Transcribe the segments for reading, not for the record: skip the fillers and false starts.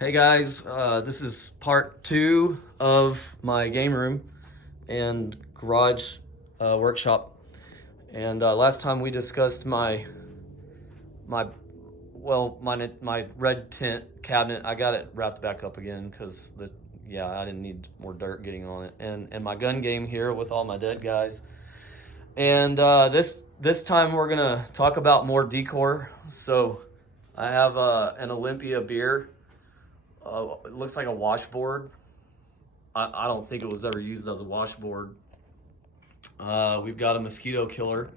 Hey guys, this is part 2 of my game room and garage workshop. And last time we discussed my red tent cabinet. I got it wrapped back up again because I didn't need more dirt getting on it. And my gun game here with all my dead guys. And this time we're gonna talk about more decor. So I have an Olympia beer. It looks like a washboard. I don't think it was ever used as a washboard. We've got a mosquito killer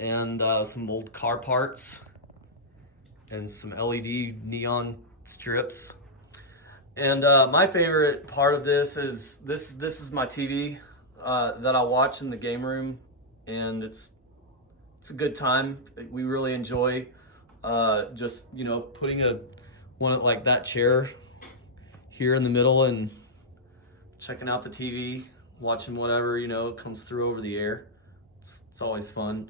and some old car parts and some LED neon strips. And my favorite part of this is this is my TV that I watch in the game room, and it's a good time. We really enjoy just putting one like that chair here in the middle and checking out the TV, watching whatever comes through over the air. It's always fun.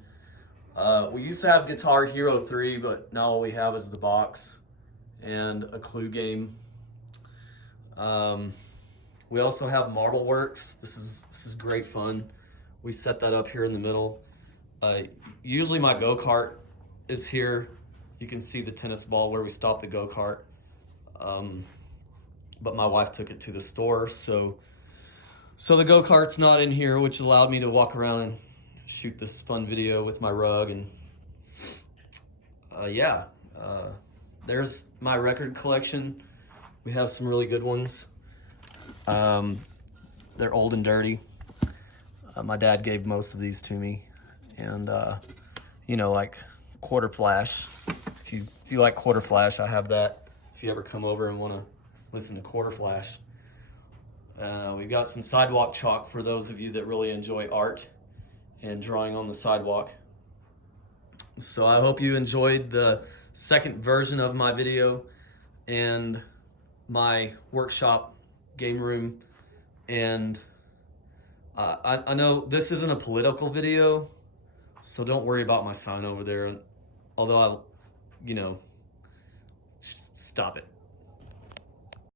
We used to have Guitar Hero 3, but now all we have is the box and a Clue game. We also have Marble Works. This is great fun. We set that up here in the middle. Usually my go-kart is here. You can see the tennis ball where we stopped the go-kart. But my wife took it to the store, so the go-kart's not in here, which allowed me to walk around and shoot this fun video with my rug. And there's my record collection. We have some really good ones. They're old and dirty. My dad gave most of these to me, and like Quarter Flash. If you like Quarter Flash, I have that. If you ever come over and want to listen to Quarter Flash. We've got some sidewalk chalk for those of you that really enjoy art and drawing on the sidewalk. So I hope you enjoyed the second version of my video and my workshop game room. And I know this isn't a political video, so don't worry about my sign over there. Although stop it.